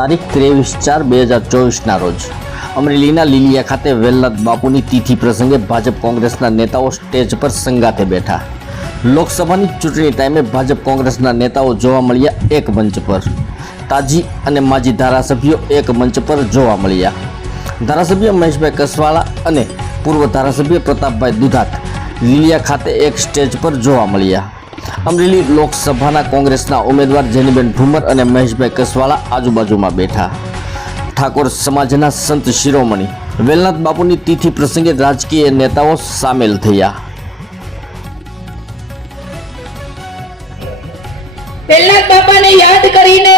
તારીખ 23/4/2024 રોજ અમરેલીના લીલિયા ખાતે વેલનાથ બાપુની તિથિ પ્રસંગે ભાજપ કોંગ્રેસના નેતાઓ સ્ટેજ પર સંગાથે બેઠા। લોકસભાની ચૂંટણી ટાઈમે ભાજપ કોંગ્રેસના નેતાઓ જોવા મળ્યા એક મંચ પર, તાજી અને માજી ધારાસભ્યો એક મંચ પર જોવા મળ્યા। ધારાસભ્ય મહેશભાઈ કસવાળા અને પૂર્વ ધારાસભ્ય પ્રતાપભાઈ દુધાત લીલિયા ખાતે એક સ્ટેજ પર જોવા મળ્યા। અમરેલી લોકસભાના કોંગ્રેસના ઉમેદવાર જેનીબેન ઠુમર અને મહેશભાઈ કસવાળા આજુબાજુમાં બેઠા। ઠાકોર સમાજના સંત શિરોમણી વેલનાથ બાપુની તિથિ પ્રસંગે રાજકીય નેતાઓ સામેલ થયા। વેલનાથ બાપાને યાદ કરીને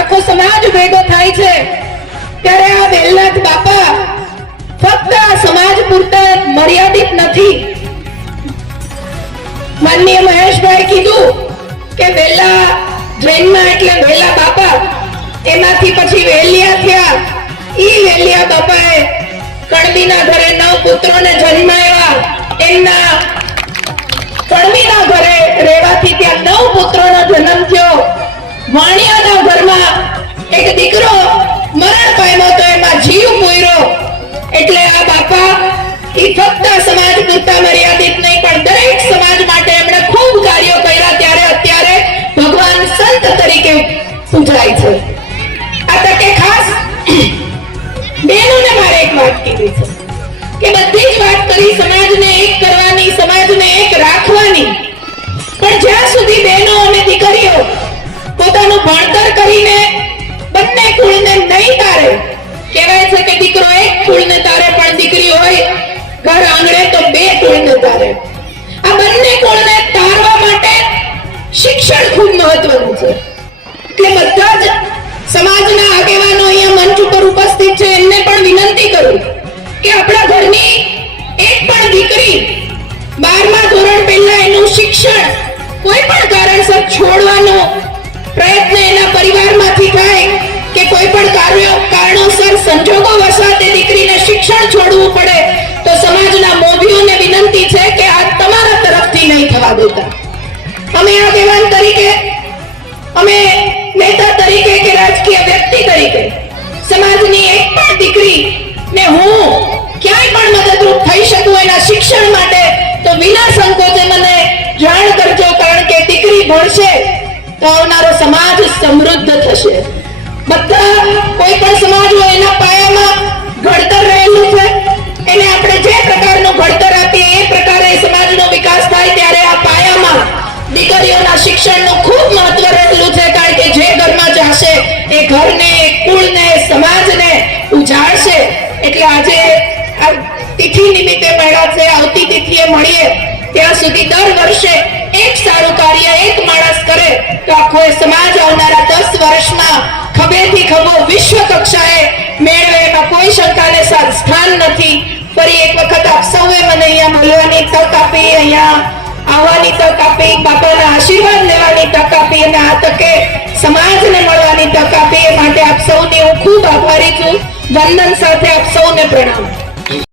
આખો સમાજ ભેગો થાય છે ત્યારે આ વેલનાથ બાપા ફક્ત આ સમાજ પૂરતા મર્યાદિત નથી। માનનીય મહેશભાઈ કીધું કે વેલા જૈનમાં એટલે વેલા બાપા, એમાંથી પછી વેલિયા થયા। ઈ વેલિયા બાપાએ કણબીના ઘરે 9 પુત્રોને જન્મ આપ્યા। એમના કણબીના ઘરે રહેવાથી ત્યાં 9 પુત્રોનો જન્મ થયો। વાણિયાના ઘરમાં એક દીકરો મરણ પામ્યો તો એમાં જીવ પૂર્યો। એટલે આ બાપા ઈ ફક્ત સમાજ પૂરતા મર્યાદિત નહીં પણ દરેક સમાજ માટે એમણે ખૂબ કાર્યો કર્યા, ત્યારે અત્યારે ભગવાન સંત તરીકે પૂજાય છે। આ તકે ખાસ બહેનોને મારે એક વાત કહેવી છે કે બધી જ વાત કરી સમાજને એક કરવાની, સમાજને એક રાખવાની, પણ જ્યાં સુધી બહેનો અને દીકરીઓ પોતાનું ભણતર કરીને બંને કુળને નહીં તારે, કહેવાય છે કે દીકરો એક કુળને તારે પણ દીકરી હોય ઘર આંગણે તો 2 કુળને તારે। આ બંને કુળને તારવા માટે શિક્ષણ ખૂબ મહત્વનું છે। એટલે બધા જ સમાજના આગેવાનો અહીંયા મંચ ઉપર ઉપસ્થિત છે, એમને પણ વિનંતી કરું કે આપણા ઘરની એક પણ દીકરી 12મા ધોરણ પહેલા એનું શિક્ષણ કોઈ પણ કારણસર છોડવાનો પ્રયત્ન એના પરિવારમાંથી થાય કે કોઈ પણ કારણોસર સંજોગો વસાતે દીકરીને શિક્ષણ છોડવું પડે તો સમાજના મોભીઓને વિનંતી છે કે આ તમારા તરફથી નહીં થવા દેતા। અમે આગેવાન તરીકે, અમે નેતા તરીકે કે રાજકીય વ્યક્તિ તરીકે સમાજની એક પણ દીકરી ને હું ક્યાંય પણ મદદરૂપ થઈ શકું એના શિક્ષણ માટે તો વિના સંકોચે મને જાણ કરજો, કારણ કે દીકરી ભણશે તો આવનારો સમાજ સમૃદ્ધ થશે। બધા કોઈ પણ સમાજ હોય એના પાયામાં ઘડતર રહેલું છે, એને આપણે જે પ્રકારનું ઘડતર આપીએ એ પ્રકારે સમાજનો વિકાસ થાય। ત્યારે આ પાયામાં દીકરીઓના શિક્ષણનું ખૂબ મહત્વ રહેલું છે, કારણ કે જે ઘરમાં જશે એ ઘરને, કુળને, સમાજને ઉજાળશે। એટલે આજે આ તિથિ નિમિત્તે મળ્યા છે, આવતી તિથિએ મળીએ ત્યાં સુધી દર વર્ષે એક સારું કાર્ય એક માણસ કરે તો આખો સમાજ આવનારા 10 વર્ષમાં ખભેથી ખભો વિશ્વ કક્ષાએ મેળવે, એમાં કોઈ શંકાને સ્થાન નથી। ફરી એક વખત આપ સૌએ મને અહીંયા મળવાની તક આપી, અહીંયા આવવાની તક આપી, બાપાના આશીર્વાદ લેવાની તક આપી અને આ તકે સમાજને મળવાની તક આપી, એ માટે આપ સૌની હું ખૂબ આભારી છું। વંદન સાથે આપ સૌને પ્રણામ।